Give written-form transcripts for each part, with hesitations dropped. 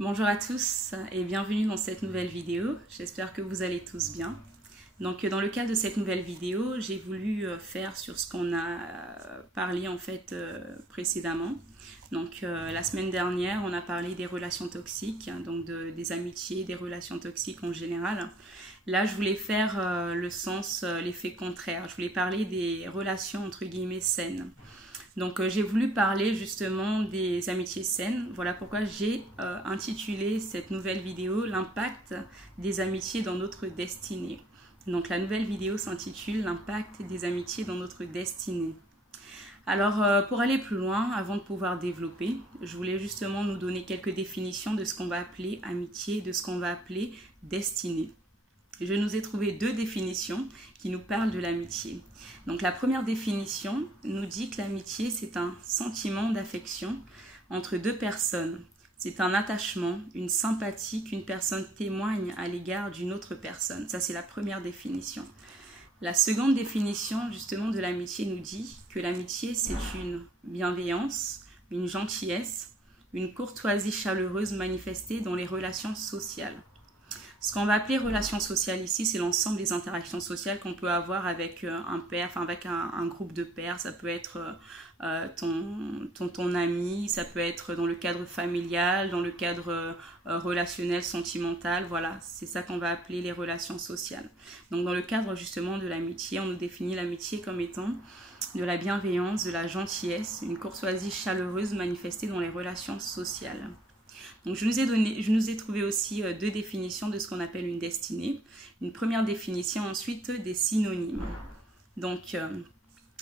Bonjour à tous et bienvenue dans cette nouvelle vidéo. J'espère que vous allez tous bien. Donc dans le cadre de cette nouvelle vidéo, j'ai voulu faire sur ce qu'on a parlé en fait précédemment. Donc la semaine dernière, on a parlé des relations toxiques, donc des amitiés, des relations toxiques en général. Là, je voulais faire l'effet contraire. Je voulais parler des relations entre guillemets saines. Donc j'ai voulu parler justement des amitiés saines. Voilà pourquoi j'ai intitulé cette nouvelle vidéo l'impact des amitiés dans notre destinée. Donc la nouvelle vidéo s'intitule l'impact des amitiés dans notre destinée. Alors pour aller plus loin, avant de pouvoir développer, je voulais justement nous donner quelques définitions de ce qu'on va appeler amitié, de ce qu'on va appeler destinée. Je nous ai trouvé deux définitions qui nous parlent de l'amitié. Donc la première définition nous dit que l'amitié, c'est un sentiment d'affection entre deux personnes. C'est un attachement, une sympathie qu'une personne témoigne à l'égard d'une autre personne. Ça, c'est la première définition. La seconde définition, justement, de l'amitié nous dit que l'amitié, c'est une bienveillance, une gentillesse, une courtoisie chaleureuse manifestée dans les relations sociales. Ce qu'on va appeler relations sociales ici, c'est l'ensemble des interactions sociales qu'on peut avoir avec un père, enfin avec un groupe de pairs. Ça peut être ton ami, ça peut être dans le cadre familial, dans le cadre relationnel, sentimental. Voilà, c'est ça qu'on va appeler les relations sociales. Donc dans le cadre justement de l'amitié, on nous définit l'amitié comme étant de la bienveillance, de la gentillesse, une courtoisie chaleureuse manifestée dans les relations sociales. Donc je nous ai trouvé aussi deux définitions de ce qu'on appelle une destinée. Une première définition, ensuite des synonymes. Donc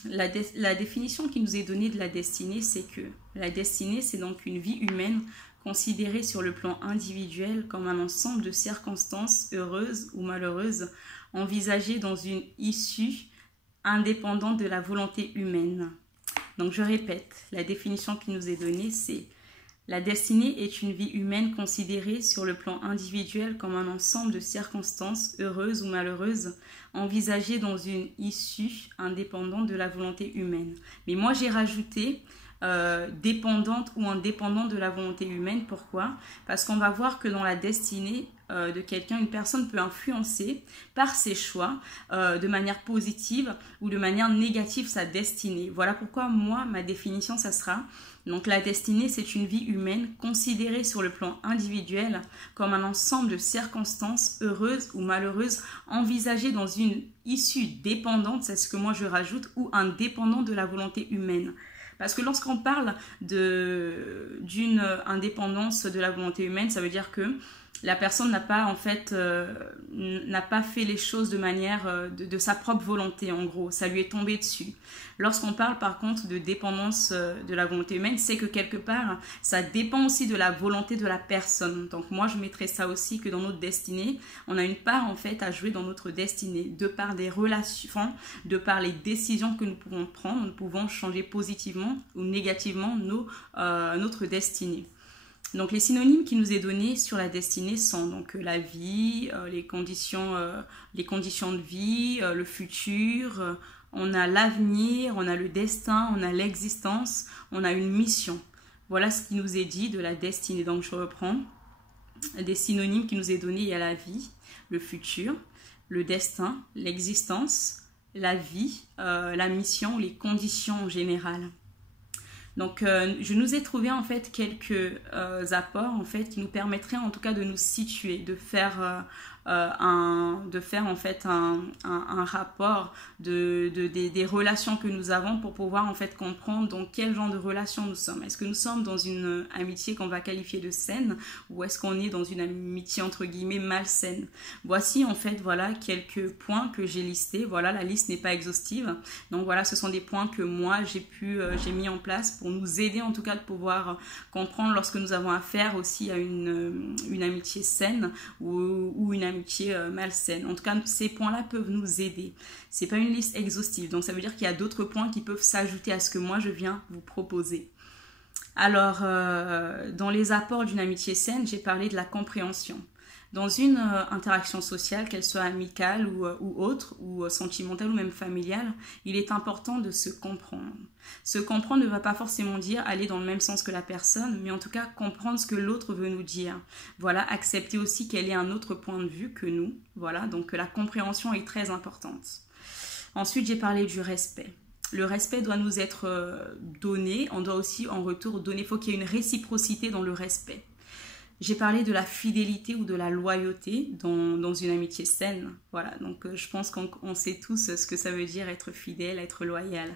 la définition qui nous est donnée de la destinée, c'est que la destinée, c'est donc une vie humaine considérée sur le plan individuel comme un ensemble de circonstances heureuses ou malheureuses envisagées dans une issue indépendante de la volonté humaine. Donc je répète, la définition qui nous est donnée, c'est la destinée est une vie humaine considérée sur le plan individuel comme un ensemble de circonstances heureuses ou malheureuses envisagées dans une issue indépendante de la volonté humaine. Mais moi j'ai rajouté dépendante ou indépendante de la volonté humaine. Pourquoi? Parce qu'on va voir que dans la destinée de quelqu'un, une personne peut influencer par ses choix de manière positive ou de manière négative sa destinée. Voilà pourquoi moi, ma définition, ça sera donc la destinée, c'est une vie humaine considérée sur le plan individuel comme un ensemble de circonstances heureuses ou malheureuses envisagées dans une issue dépendante, c'est ce que moi je rajoute, ou indépendante de la volonté humaine. Parce que lorsqu'on parle d'une indépendance de la volonté humaine, ça veut dire que la personne n'a pas fait les choses de manière de sa propre volonté, en gros, ça lui est tombé dessus. Lorsqu'on parle par contre de dépendance de la volonté humaine, c'est que quelque part ça dépend aussi de la volonté de la personne. Donc moi je mettrais ça aussi, que dans notre destinée, on a une part en fait à jouer dans notre destinée, de par des relations, de par les décisions que nous pouvons prendre, nous pouvons changer positivement ou négativement notre destinée. Donc les synonymes qui nous est donné sur la destinée sont donc la vie, les conditions de vie, le futur, on a l'avenir, on a le destin, on a l'existence, on a une mission. Voilà ce qui nous est dit de la destinée. Donc je reprends des synonymes qui nous est donné. Il y a la vie, le futur, le destin, l'existence, la vie, la mission, les conditions en général. Donc, je nous ai trouvé en fait quelques apports en fait qui nous permettraient en tout cas de nous situer, de faire en fait un rapport des relations que nous avons pour pouvoir en fait comprendre dans quel genre de relation nous sommes. Est-ce que nous sommes dans une amitié qu'on va qualifier de saine, ou est-ce qu'on est dans une amitié entre guillemets malsaine? Voici en fait voilà quelques points que j'ai listés. Voilà, la liste n'est pas exhaustive. Donc voilà, ce sont des points que moi j'ai mis en place pour nous aider en tout cas de pouvoir comprendre lorsque nous avons affaire aussi à une amitié saine ou une amitié malsaine. En tout cas, ces points-là peuvent nous aider. C'est pas une liste exhaustive, donc ça veut dire qu'il y a d'autres points qui peuvent s'ajouter à ce que moi je viens vous proposer. Alors, dans les apports d'une amitié saine, j'ai parlé de la compréhension. Dans une interaction sociale, qu'elle soit amicale ou autre, ou sentimentale ou même familiale, il est important de se comprendre. Se comprendre ne va pas forcément dire aller dans le même sens que la personne, mais en tout cas comprendre ce que l'autre veut nous dire. Voilà, accepter aussi qu'elle ait un autre point de vue que nous. Voilà, donc la compréhension est très importante. Ensuite, j'ai parlé du respect. Le respect doit nous être donné, on doit aussi en retour donner, il faut qu'il y ait une réciprocité dans le respect. J'ai parlé de la fidélité ou de la loyauté dans une amitié saine. Voilà, donc je pense qu'on sait tous ce que ça veut dire être fidèle, être loyal.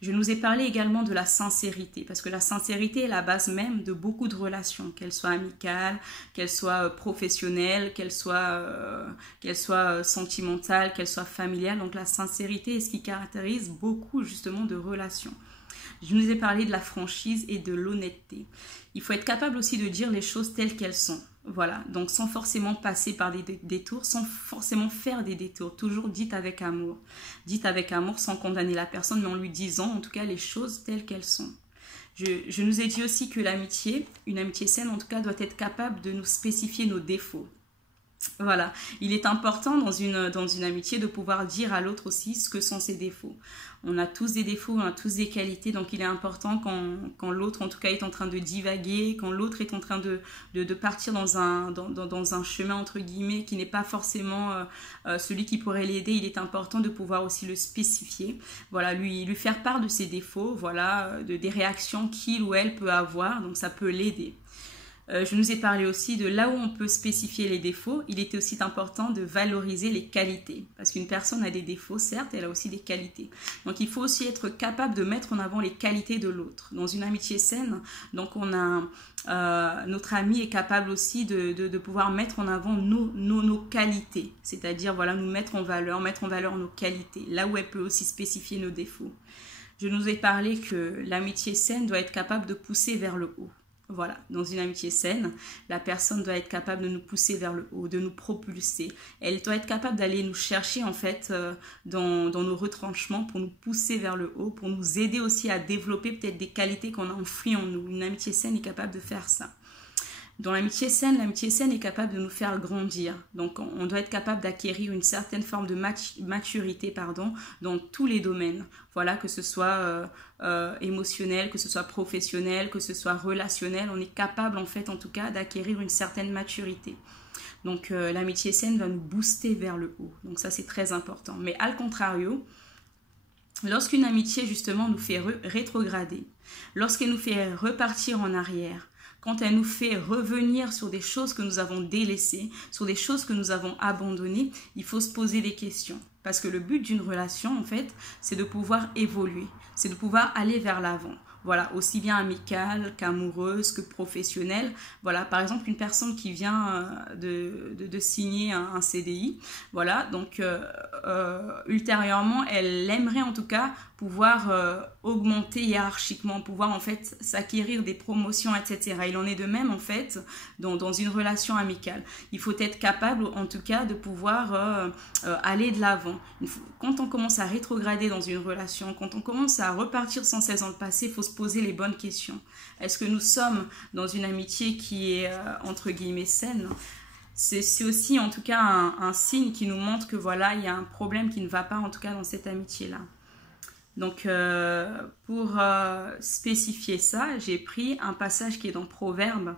Je nous ai parlé également de la sincérité, parce que la sincérité est la base même de beaucoup de relations, qu'elles soient amicales, qu'elles soient professionnelles, qu'elles soient sentimentales, qu'elles soient familiales. Donc la sincérité est ce qui caractérise beaucoup justement de relations. Je nous ai parlé de la franchise et de l'honnêteté. Il faut être capable aussi de dire les choses telles qu'elles sont. Voilà, donc sans forcément passer par des détours, sans forcément faire des détours. Toujours dites avec amour. Dites avec amour sans condamner la personne, mais en lui disant en tout cas les choses telles qu'elles sont. Je nous ai dit aussi que l'amitié, une amitié saine en tout cas, doit être capable de nous spécifier nos défauts. Voilà, il est important dans une amitié de pouvoir dire à l'autre aussi ce que sont ses défauts. On a tous des défauts, on a tous des qualités, donc il est important quand l'autre en tout cas est en train de divaguer, quand l'autre est en train de partir dans un chemin entre guillemets qui n'est pas forcément celui qui pourrait l'aider, il est important de pouvoir aussi le spécifier. Voilà, lui faire part de ses défauts, voilà, des réactions qu'il ou elle peut avoir, donc ça peut l'aider. Je nous ai parlé aussi de là où on peut spécifier les défauts. Il était aussi important de valoriser les qualités. Parce qu'une personne a des défauts, certes, elle a aussi des qualités. Donc il faut aussi être capable de mettre en avant les qualités de l'autre. Dans une amitié saine, donc notre ami est capable aussi de pouvoir mettre en avant nos qualités. C'est-à-dire, voilà, nous mettre en valeur nos qualités. Là où elle peut aussi spécifier nos défauts. Je nous ai parlé que l'amitié saine doit être capable de pousser vers le haut. Voilà, dans une amitié saine, la personne doit être capable de nous pousser vers le haut, de nous propulser. Elle doit être capable d'aller nous chercher en fait dans nos retranchements pour nous pousser vers le haut, pour nous aider aussi à développer peut-être des qualités qu'on a enfouies en nous. Une amitié saine est capable de faire ça. Dans l'amitié saine est capable de nous faire grandir. Donc, on doit être capable d'acquérir une certaine forme de maturité, dans tous les domaines. Voilà, que ce soit émotionnel, que ce soit professionnel, que ce soit relationnel. On est capable, en fait, en tout cas, d'acquérir une certaine maturité. Donc, l'amitié saine va nous booster vers le haut. Donc, ça, c'est très important. Mais, à contrario, lorsqu'une amitié, justement, nous fait rétrograder, lorsqu'elle nous fait repartir en arrière, quand elle nous fait revenir sur des choses que nous avons délaissées, sur des choses que nous avons abandonnées, il faut se poser des questions. Parce que le but d'une relation, en fait, c'est de pouvoir évoluer, c'est de pouvoir aller vers l'avant. Voilà, aussi bien amicale qu'amoureuse, que professionnelle. Voilà, par exemple, une personne qui vient de signer un CDI, voilà, donc ultérieurement, elle aimerait en tout cas pouvoir augmenter hiérarchiquement, pouvoir en fait s'acquérir des promotions, etc. Il en est de même en fait dans une relation amicale. Il faut être capable en tout cas de pouvoir aller de l'avant. Quand on commence à rétrograder dans une relation, quand on commence à repartir sans cesse dans le passé, il faut se poser les bonnes questions. Est-ce que nous sommes dans une amitié qui est entre guillemets saine ? C'est aussi en tout cas un signe qui nous montre que voilà, il y a un problème qui ne va pas en tout cas dans cette amitié-là. Donc, pour spécifier ça, j'ai pris un passage qui est dans Proverbes.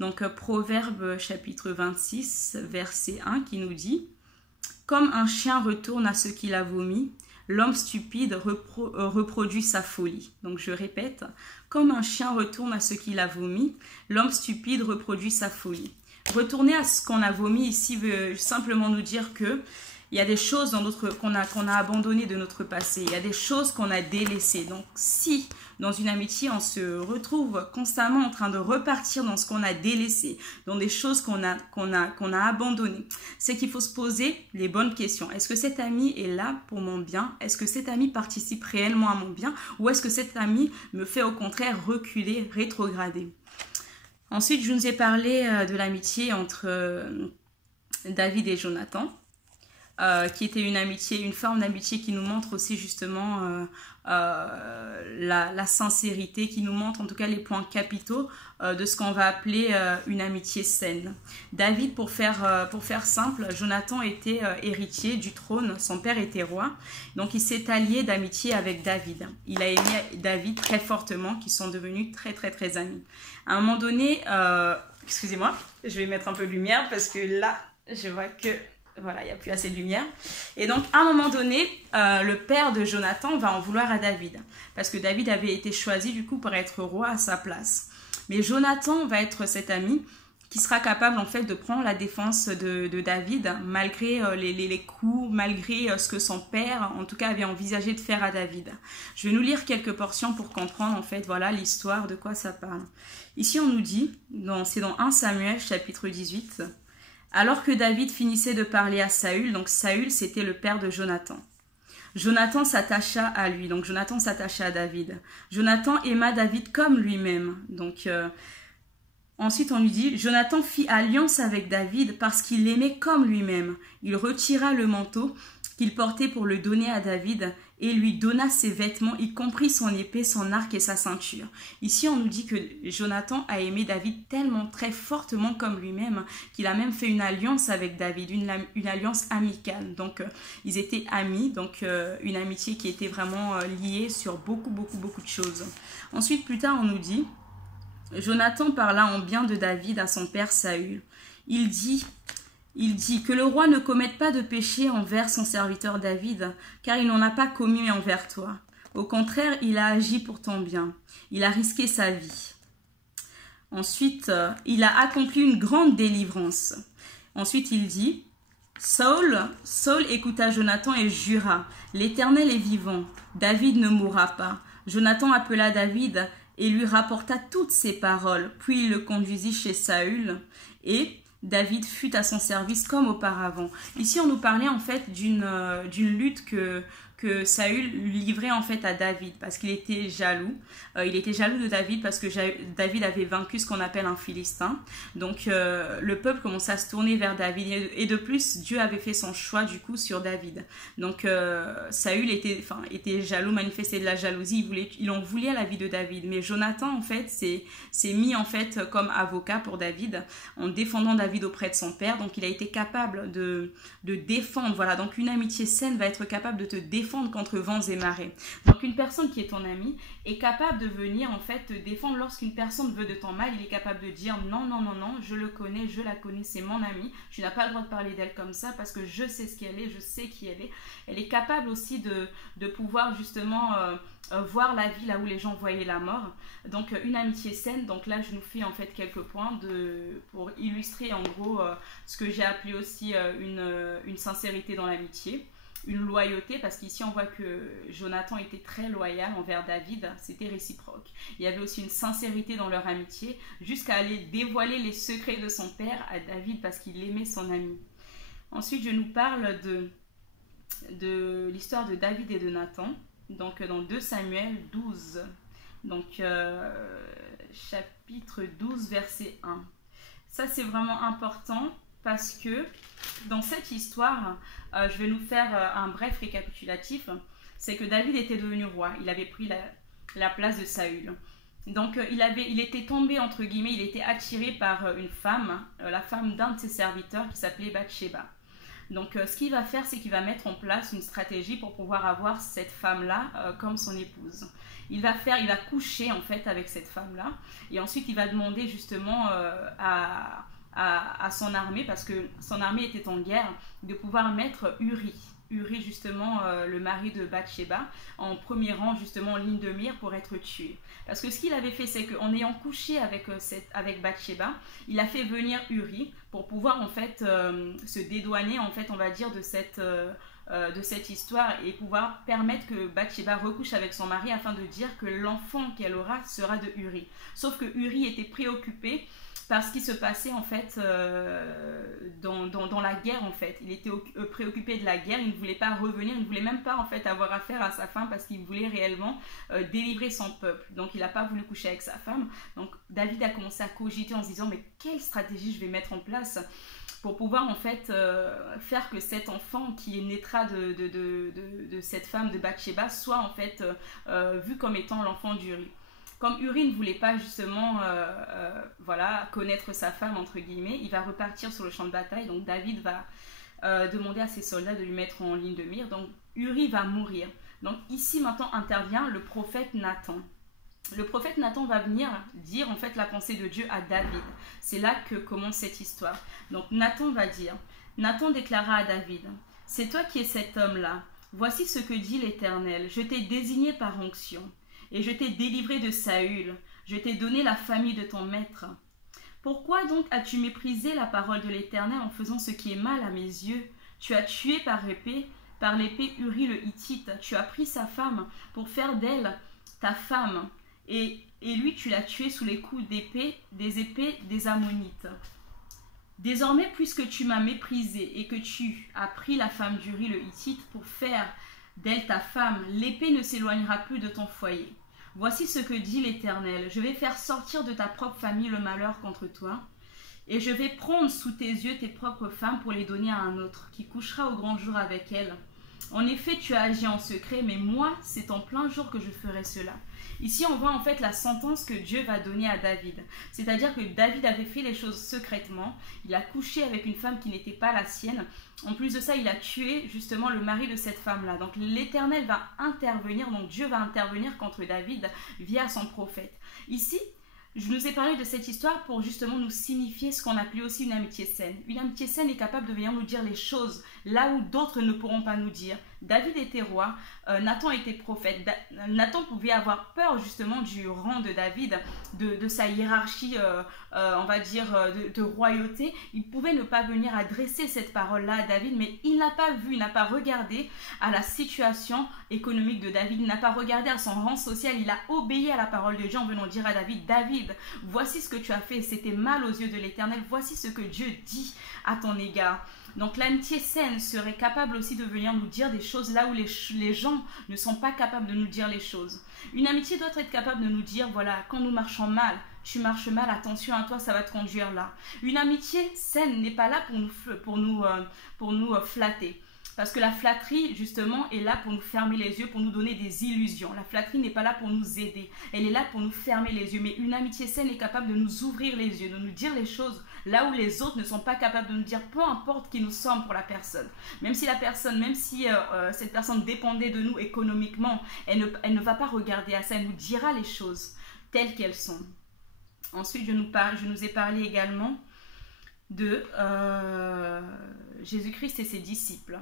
Donc, Proverbes chapitre 26, verset 1, qui nous dit « Comme un chien retourne à ce qu'il a vomi, l'homme stupide reproduit sa folie. » Donc, je répète, « Comme un chien retourne à ce qu'il a vomi, l'homme stupide reproduit sa folie. » Retourner à ce qu'on a vomi ici veut simplement nous dire que il y a des choses qu'on a abandonnées de notre passé. Il y a des choses qu'on a délaissées. Donc, si dans une amitié, on se retrouve constamment en train de repartir dans ce qu'on a délaissé, dans des choses qu'on a abandonnées, c'est qu'il faut se poser les bonnes questions. Est-ce que cet ami est là pour mon bien? Est-ce que cet ami participe réellement à mon bien? Ou est-ce que cet ami me fait au contraire reculer, rétrograder? Ensuite, je vous ai parlé de l'amitié entre David et Jonathan. qui était une amitié, une forme d'amitié qui nous montre aussi justement la sincérité, qui nous montre en tout cas les points capitaux de ce qu'on va appeler une amitié saine. David, pour faire simple, Jonathan était héritier du trône, son père était roi, donc il s'est allié d'amitié avec David. Il a aimé David très fortement, qui sont devenus très très très amis. À un moment donné, excusez-moi, je vais mettre un peu de lumière parce que là, je vois que voilà, il n'y a plus assez de lumière. Et donc, à un moment donné, le père de Jonathan va en vouloir à David. Parce que David avait été choisi, du coup, pour être roi à sa place. Mais Jonathan va être cet ami qui sera capable, en fait, de prendre la défense de David, malgré les coups, malgré ce que son père, en tout cas, avait envisagé de faire à David. Je vais nous lire quelques portions pour comprendre, en fait, voilà, l'histoire, de quoi ça parle. Ici, on nous dit, c'est dans 1 Samuel, chapitre 18, alors que David finissait de parler à Saül, donc Saül c'était le père de Jonathan. Jonathan s'attacha à lui, donc Jonathan s'attacha à David. Jonathan aima David comme lui-même. Donc ensuite on lui dit, Jonathan fit alliance avec David parce qu'il l'aimait comme lui-même. Il retira le manteau qu'il portait pour le donner à David et lui donna ses vêtements, y compris son épée, son arc et sa ceinture. Ici, on nous dit que Jonathan a aimé David tellement très fortement comme lui-même qu'il a même fait une alliance avec David, une alliance amicale. Donc, ils étaient amis, donc une amitié qui était vraiment liée sur beaucoup de choses. Ensuite, plus tard, on nous dit, Jonathan parla en bien de David à son père Saül. Il dit que le roi ne commette pas de péché envers son serviteur David, car il n'en a pas commis envers toi. Au contraire, il a agi pour ton bien. Il a risqué sa vie. Ensuite, il a accompli une grande délivrance. Ensuite, il dit, Saul écouta Jonathan et jura, l'Éternel est vivant, David ne mourra pas. Jonathan appela David et lui rapporta toutes ses paroles, puis il le conduisit chez Saül et David fut à son service comme auparavant. Ici, on nous parlait en fait d'une lutte que Saül livrait en fait à David parce qu'il était jaloux. Il était jaloux de David parce que David avait vaincu ce qu'on appelle un Philistin. Donc le peuple commençait à se tourner vers David et de plus Dieu avait fait son choix du coup sur David. Donc Saül était jaloux, manifestait de la jalousie. Il en voulait à la vie de David. Mais Jonathan en fait s'est mis en fait comme avocat pour David en défendant David auprès de son père. Donc il a été capable de défendre. Voilà, donc une amitié saine va être capable de te défendre contre vents et marées. Donc une personne qui est ton ami est capable de venir en fait te défendre lorsqu'une personne veut de ton mal. Il est capable de dire non, je le connais, je la connais, c'est mon amie, tu n'as pas le droit de parler d'elle comme ça parce que je sais ce qu'elle est, je sais qui elle est. Elle est capable aussi de pouvoir justement voir la vie là où les gens voyaient la mort. Donc une amitié saine, donc là je nous fais en fait quelques points pour illustrer en gros ce que j'ai appelé aussi une sincérité dans l'amitié. Une loyauté, parce qu'ici on voit que Jonathan était très loyal envers David, c'était réciproque. Il y avait aussi une sincérité dans leur amitié, jusqu'à aller dévoiler les secrets de son père à David parce qu'il aimait son ami. Ensuite, je nous parle de l'histoire de David et de Nathan, donc dans 2 Samuel 12, donc chapitre 12, verset 1. Ça, c'est vraiment important. Parce que dans cette histoire, je vais nous faire un bref récapitulatif, c'est que David était devenu roi, il avait pris la place de Saül. Donc il était tombé entre guillemets, il était attiré par une femme, la femme d'un de ses serviteurs qui s'appelait Bathsheba. Donc ce qu'il va faire, c'est qu'il va mettre en place une stratégie pour pouvoir avoir cette femme-là comme son épouse. Il va coucher en fait avec cette femme-là et ensuite il va demander justement à son armée, parce que son armée était en guerre, de pouvoir mettre Uri justement le mari de Bathsheba en premier rang justement en ligne de mire pour être tué. Parce que ce qu'il avait fait, c'est qu'en ayant couché avec Bathsheba, il a fait venir Uri pour pouvoir en fait se dédouaner en fait on va dire de cette histoire et pouvoir permettre que Bathsheba recouche avec son mari afin de dire que l'enfant qu'elle aura sera de Uri. Sauf que Uri était préoccupé par ce qui se passait en fait dans la guerre en fait. Il était préoccupé de la guerre, il ne voulait pas revenir, il ne voulait même pas en fait avoir affaire à sa femme parce qu'il voulait réellement délivrer son peuple. Donc il n'a pas voulu coucher avec sa femme. Donc David a commencé à cogiter en se disant mais quelle stratégie je vais mettre en place pour pouvoir en fait faire que cet enfant qui naîtra de cette femme de Bathsheba soit en fait vu comme étant l'enfant d'Uri. Comme Uri ne voulait pas justement voilà, connaître sa femme, entre guillemets, il va repartir sur le champ de bataille. Donc David va demander à ses soldats de lui mettre en ligne de mire. Donc Uri va mourir. Donc ici maintenant intervient le prophète Nathan. Le prophète Nathan va venir dire en fait la pensée de Dieu à David. C'est là que commence cette histoire. Donc Nathan va dire, Nathan déclara à David, « C'est toi qui es cet homme-là. Voici ce que dit l'Éternel. Je t'ai désigné par onction. Et je t'ai délivré de Saül, je t'ai donné la famille de ton maître. Pourquoi donc as-tu méprisé la parole de l'Éternel en faisant ce qui est mal à mes yeux? Tu as tué par l'épée Uri le Hittite, tu as pris sa femme pour faire d'elle ta femme, et lui tu l'as tué sous les coups des épées des Ammonites. Désormais, puisque tu m'as méprisé et que tu as pris la femme d'Uri le Hittite pour faire d'elle ta femme, l'épée ne s'éloignera plus de ton foyer. Voici ce que dit l'Éternel. Je vais faire sortir de ta propre famille le malheur contre toi, et je vais prendre sous tes yeux tes propres femmes pour les donner à un autre, qui couchera au grand jour avec elles. En effet, tu as agi en secret, mais moi, c'est en plein jour que je ferai cela. » Ici, on voit en fait la sentence que Dieu va donner à David. C'est-à-dire que David avait fait les choses secrètement. Il a couché avec une femme qui n'était pas la sienne. En plus de ça, il a tué justement le mari de cette femme-là. Donc l'Éternel va intervenir, donc Dieu va intervenir contre David via son prophète. Ici, je nous ai parlé de cette histoire pour justement nous signifier ce qu'on appelait aussi une amitié saine. Une amitié saine est capable de venir nous dire les choses là où d'autres ne pourront pas nous dire. David était roi, Nathan était prophète. Nathan pouvait avoir peur justement du rang de David, de sa hiérarchie, on va dire, de royauté. Il pouvait ne pas venir adresser cette parole-là à David, mais il n'a pas vu, il n'a pas regardé à la situation économique de David, il n'a pas regardé à son rang social, il a obéi à la parole de Dieu en venant dire à David, David, voici ce que tu as fait, c'était mal aux yeux de l'Éternel, voici ce que Dieu dit à ton égard. Donc l'amitié saine serait capable aussi de venir nous dire des choses là où les gens ne sont pas capables de nous dire les choses. Une amitié doit être capable de nous dire, voilà, quand nous marchons mal, tu marches mal, attention à toi, ça va te conduire là. Une amitié saine n'est pas là pour nous flatter. Parce que la flatterie, justement, est là pour nous fermer les yeux, pour nous donner des illusions. La flatterie n'est pas là pour nous aider. Elle est là pour nous fermer les yeux. Mais une amitié saine est capable de nous ouvrir les yeux, de nous dire les choses là où les autres ne sont pas capables de nous dire, peu importe qui nous sommes pour la personne. Même si cette personne dépendait de nous économiquement, elle ne va pas regarder à ça, elle nous dira les choses telles qu'elles sont. Ensuite, je nous ai parlé également de Jésus-Christ et ses disciples.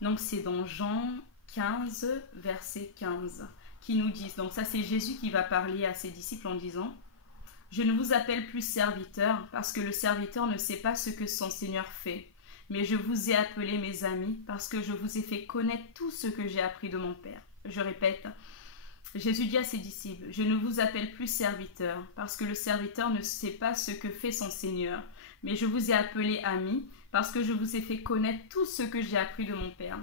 Donc c'est dans Jean 15, verset 15, qui nous disent, donc ça c'est Jésus qui va parler à ses disciples en disant, « Je ne vous appelle plus serviteur, parce que le serviteur ne sait pas ce que son Seigneur fait, mais je vous ai appelés mes amis, parce que je vous ai fait connaître tout ce que j'ai appris de mon Père. » Je répète, Jésus dit à ses disciples, « Je ne vous appelle plus serviteur, parce que le serviteur ne sait pas ce que fait son Seigneur, mais je vous ai appelés amis, parce que je vous ai fait connaître tout ce que j'ai appris de mon Père. »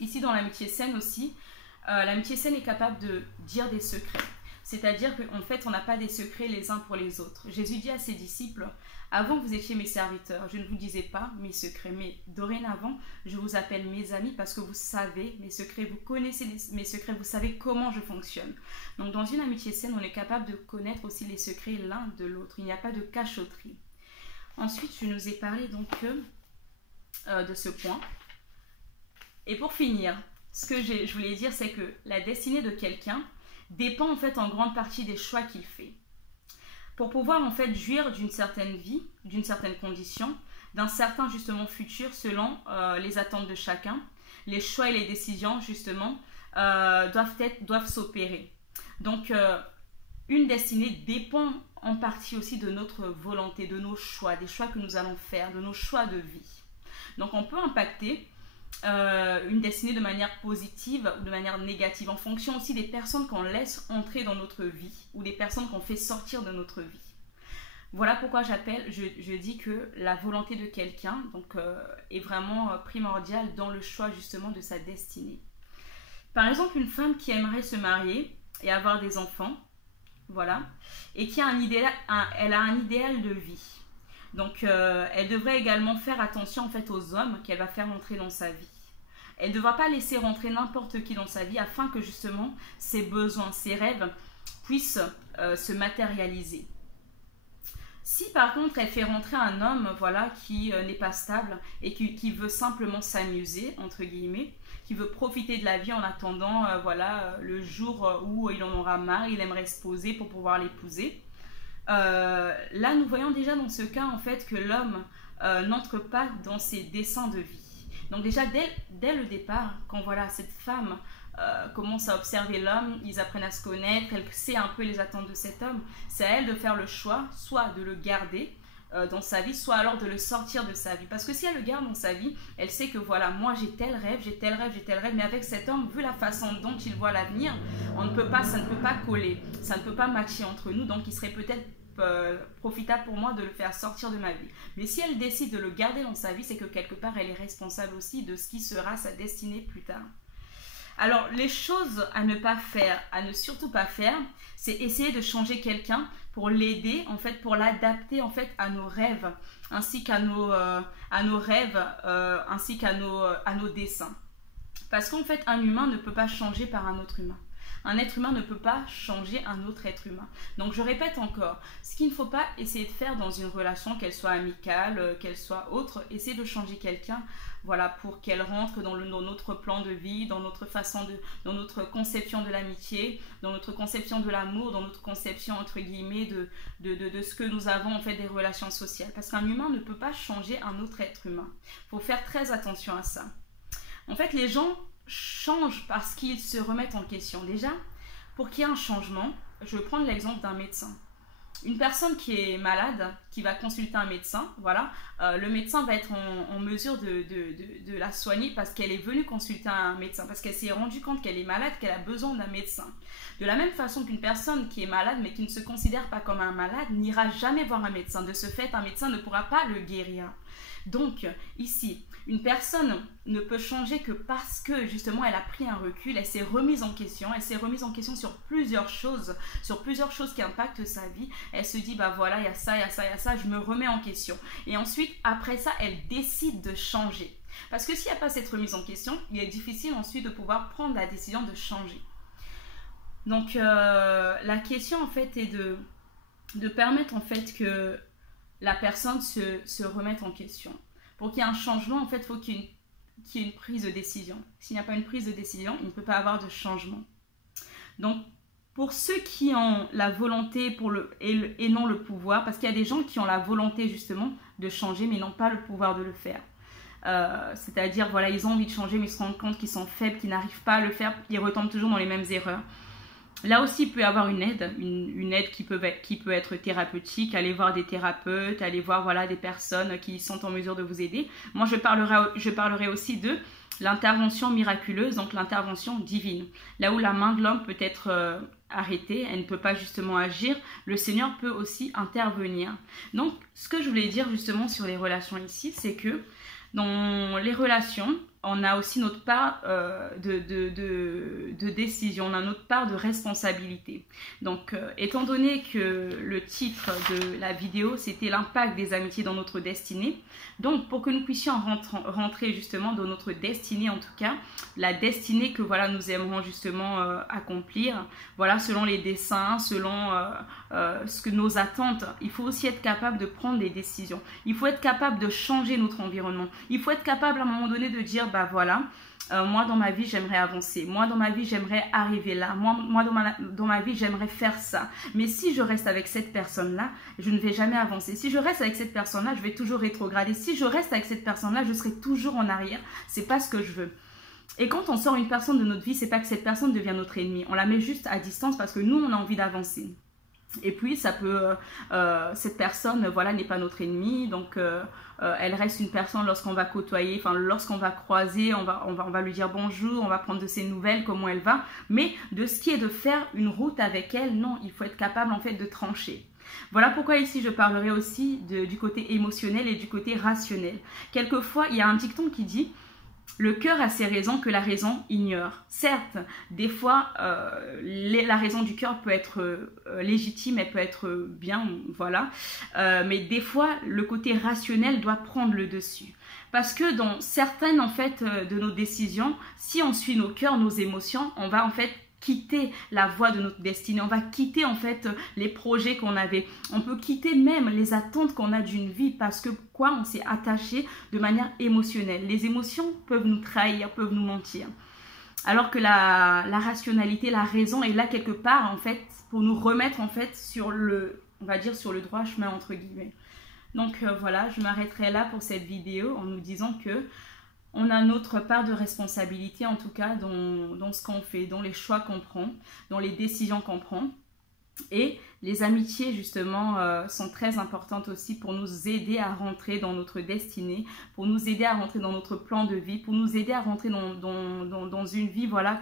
Ici, dans l'amitié saine aussi, l'amitié saine est capable de dire des secrets. C'est-à-dire qu'en fait, on n'a pas des secrets les uns pour les autres. Jésus dit à ses disciples, « Avant que vous étiez mes serviteurs, je ne vous disais pas mes secrets, mais dorénavant, je vous appelle mes amis parce que vous savez mes secrets, vous connaissez mes secrets, vous savez comment je fonctionne. » Donc, dans une amitié saine, on est capable de connaître aussi les secrets l'un de l'autre. Il n'y a pas de cachotterie. Ensuite, je nous ai parlé donc de ce point. Et pour finir, ce que je voulais dire, c'est que la destinée de quelqu'un dépend en fait en grande partie des choix qu'il fait. Pour pouvoir en fait jouir d'une certaine vie, d'une certaine condition, d'un certain justement futur selon les attentes de chacun, les choix et les décisions justement doivent s'opérer. Donc une destinée dépend en partie aussi de notre volonté, de nos choix, des choix que nous allons faire, de nos choix de vie. Donc on peut impacter une destinée de manière positive ou de manière négative en fonction aussi des personnes qu'on laisse entrer dans notre vie ou des personnes qu'on fait sortir de notre vie. Voilà pourquoi je dis que la volonté de quelqu'un est vraiment primordiale dans le choix justement de sa destinée. Par exemple, une femme qui aimerait se marier et avoir des enfants, voilà, et qui a elle a un idéal de vie. Donc, elle devrait également faire attention en fait aux hommes qu'elle va faire entrer dans sa vie. Elle ne devra pas laisser rentrer n'importe qui dans sa vie afin que justement ses besoins, ses rêves puissent se matérialiser. Si par contre elle fait rentrer un homme voilà, qui n'est pas stable et qui veut simplement s'amuser, entre guillemets, qui veut profiter de la vie en attendant voilà, le jour où il en aura marre, il aimerait se poser pour pouvoir l'épouser, là nous voyons déjà dans ce cas en fait que l'homme n'entre pas dans ses desseins de vie. Donc déjà dès le départ, quand voilà, cette femme commence à observer l'homme, ils apprennent à se connaître, elle sait un peu les attentes de cet homme, c'est à elle de faire le choix, soit de le garder dans sa vie, soit alors de le sortir de sa vie. Parce que si elle le garde dans sa vie, elle sait que voilà, moi j'ai tel rêve, j'ai tel rêve, j'ai tel rêve, mais avec cet homme, vu la façon dont il voit l'avenir, ça ne peut pas coller, ça ne peut pas matcher entre nous, donc il serait peut-être profitable pour moi de le faire sortir de ma vie. Mais si elle décide de le garder dans sa vie, c'est que quelque part elle est responsable aussi de ce qui sera sa destinée plus tard. Alors les choses à ne pas faire, à ne surtout pas faire, c'est essayer de changer quelqu'un pour l'aider en fait, pour l'adapter en fait à nos rêves ainsi qu'à nos desseins. Parce qu'en fait un humain ne peut pas changer par un autre humain. Un être humain ne peut pas changer un autre être humain. Donc je répète encore, ce qu'il ne faut pas essayer de faire dans une relation, qu'elle soit amicale, qu'elle soit autre, essayer de changer quelqu'un, voilà, pour qu'elle rentre dans notre plan de vie, dans notre dans notre conception de l'amitié, dans notre conception de l'amour, dans notre conception entre guillemets de ce que nous avons en fait des relations sociales. Parce qu'un humain ne peut pas changer un autre être humain. Il faut faire très attention à ça. En fait, les gens changent parce qu'ils se remettent en question. Déjà, pour qu'il y ait un changement, je vais prendre l'exemple d'un médecin. Une personne qui est malade, qui va consulter un médecin, voilà, le médecin va être en mesure de la soigner parce qu'elle est venue consulter un médecin, parce qu'elle s'est rendue compte qu'elle est malade, qu'elle a besoin d'un médecin. De la même façon qu'une personne qui est malade mais qui ne se considère pas comme un malade n'ira jamais voir un médecin. De ce fait, un médecin ne pourra pas le guérir. Donc, ici, une personne ne peut changer que parce que, justement, elle a pris un recul, elle s'est remise en question, sur plusieurs choses qui impactent sa vie. Elle se dit, bah voilà, il y a ça, il y a ça, il y a ça, je me remets en question. Et ensuite, après ça, elle décide de changer. Parce que s'il n'y a pas cette remise en question, il est difficile ensuite de pouvoir prendre la décision de changer. Donc, la question, en fait, est de permettre, en fait, que la personne se remette en question. Pour qu'il y ait un changement, en fait, il faut qu'il y ait une prise de décision. S'il n'y a pas une prise de décision, il ne peut pas avoir de changement. Donc, pour ceux qui ont la volonté et non le pouvoir, parce qu'il y a des gens qui ont la volonté justement de changer, mais n'ont pas le pouvoir de le faire. C'est-à-dire, voilà, ils ont envie de changer, mais ils se rendent compte qu'ils sont faibles, qu'ils n'arrivent pas à le faire, ils retombent toujours dans les mêmes erreurs. Là aussi, il peut y avoir une aide qui peut être thérapeutique, aller voir des thérapeutes, aller voir voilà, des personnes qui sont en mesure de vous aider. Moi, je parlerai aussi de l'intervention miraculeuse, donc l'intervention divine. Là où la main de l'homme peut être arrêtée, elle ne peut pas justement agir, le Seigneur peut aussi intervenir. Donc, ce que je voulais dire justement sur les relations ici, c'est que dans les relations, on a aussi notre part de décision, on a notre part de responsabilité. Donc, étant donné que le titre de la vidéo, c'était l'impact des amitiés dans notre destinée, donc pour que nous puissions rentrer justement dans notre destinée, en tout cas, la destinée que voilà, nous aimerons justement accomplir, voilà, selon les desseins, selon ce que nos attentes, il faut aussi être capable de prendre des décisions. Il faut être capable de changer notre environnement. Il faut être capable à un moment donné de dire, bah voilà, moi dans ma vie j'aimerais avancer, moi dans ma vie j'aimerais arriver là, moi dans ma vie j'aimerais faire ça. Mais si je reste avec cette personne-là, je ne vais jamais avancer. Si je reste avec cette personne-là, je vais toujours rétrograder. Si je reste avec cette personne-là, je serai toujours en arrière. C'est pas ce que je veux. Et quand on sort une personne de notre vie, c'est pas que cette personne devient notre ennemi. On la met juste à distance parce que nous, on a envie d'avancer. Et puis, ça peut, cette personne, voilà, n'est pas notre ennemi, donc elle reste une personne lorsqu'on va côtoyer, enfin lorsqu'on va croiser, on va lui dire bonjour, on va prendre de ses nouvelles, comment elle va, mais de ce qui est de faire une route avec elle, non, il faut être capable en fait de trancher. Voilà pourquoi ici je parlerai aussi du côté émotionnel et du côté rationnel. Quelquefois, il y a un dicton qui dit « Le cœur a ses raisons que la raison ignore ». Certes, des fois, la raison du cœur peut être légitime, elle peut être bien, voilà. Mais des fois, le côté rationnel doit prendre le dessus. Parce que dans certaines, en fait, de nos décisions, si on suit nos cœurs, nos émotions, on va en fait quitter la voie de notre destinée, on va quitter en fait les projets qu'on avait, on peut quitter même les attentes qu'on a d'une vie parce que quoi, on s'est attaché de manière émotionnelle. Les émotions peuvent nous trahir, peuvent nous mentir. Alors que la rationalité, la raison est là quelque part en fait pour nous remettre en fait sur le, on va dire sur le droit chemin entre guillemets. Donc voilà, je m'arrêterai là pour cette vidéo en nous disant que on a notre part de responsabilité, en tout cas, dans ce qu'on fait, dans les choix qu'on prend, dans les décisions qu'on prend. Et les amitiés, justement, sont très importantes aussi pour nous aider à rentrer dans notre destinée, pour nous aider à rentrer dans notre plan de vie, pour nous aider à rentrer dans une vie voilà,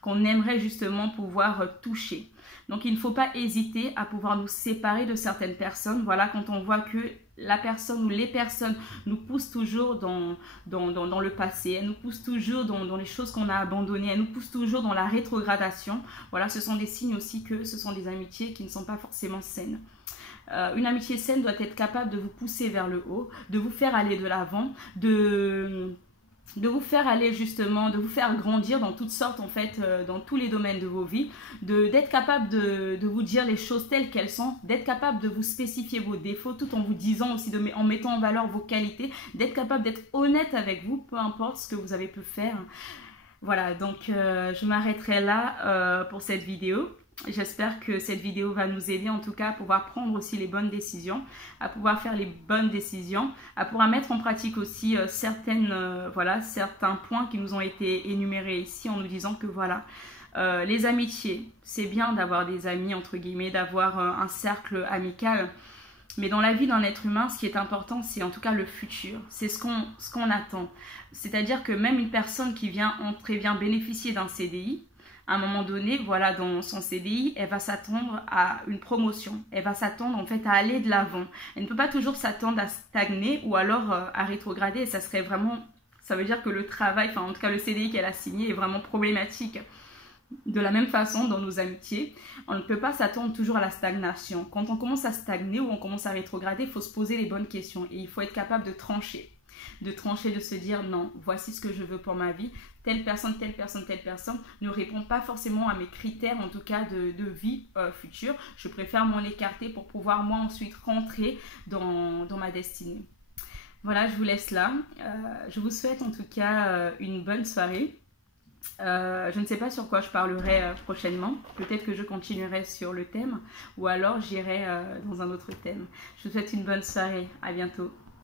qu'on aimerait justement pouvoir toucher. Donc, il ne faut pas hésiter à pouvoir nous séparer de certaines personnes. Voilà, quand on voit que la personne ou les personnes nous poussent toujours dans le passé, elles nous poussent toujours dans les choses qu'on a abandonnées, elles nous poussent toujours dans la rétrogradation. Voilà, ce sont des signes aussi que ce sont des amitiés qui ne sont pas forcément saines. Une amitié saine doit être capable de vous pousser vers le haut, de vous faire aller de l'avant, de vous faire aller justement, de vous faire grandir dans toutes sortes en fait, dans tous les domaines de vos vies, d'être capable de vous dire les choses telles qu'elles sont, d'être capable de vous spécifier vos défauts tout en vous disant aussi, en mettant en valeur vos qualités, d'être capable d'être honnête avec vous, peu importe ce que vous avez pu faire. Voilà, donc je m'arrêterai là pour cette vidéo. J'espère que cette vidéo va nous aider en tout cas à pouvoir prendre aussi les bonnes décisions, à pouvoir faire les bonnes décisions, à pouvoir mettre en pratique aussi certains points qui nous ont été énumérés ici en nous disant que voilà, les amitiés, c'est bien d'avoir des amis entre guillemets, d'avoir un cercle amical, mais dans la vie d'un être humain, ce qui est important, c'est en tout cas le futur, c'est ce qu'on attend. C'est-à-dire que même une personne qui vient bénéficier d'un CDI, à un moment donné, voilà, dans son CDI, elle va s'attendre à une promotion. Elle va s'attendre en fait à aller de l'avant. Elle ne peut pas toujours s'attendre à stagner ou alors à rétrograder. Et ça serait vraiment, ça veut dire que le travail, enfin en tout cas le CDI qu'elle a signé est vraiment problématique. De la même façon, dans nos amitiés, on ne peut pas s'attendre toujours à la stagnation. Quand on commence à stagner ou on commence à rétrograder, il faut se poser les bonnes questions et il faut être capable de trancher. De se dire non, voici ce que je veux pour ma vie, telle personne ne répond pas forcément à mes critères en tout cas de vie future, je préfère m'en écarter pour pouvoir moi ensuite rentrer dans ma destinée. Voilà, je vous laisse là, je vous souhaite en tout cas une bonne soirée. Je ne sais pas sur quoi je parlerai prochainement, peut-être que je continuerai sur le thème ou alors j'irai dans un autre thème. Je vous souhaite une bonne soirée, à bientôt.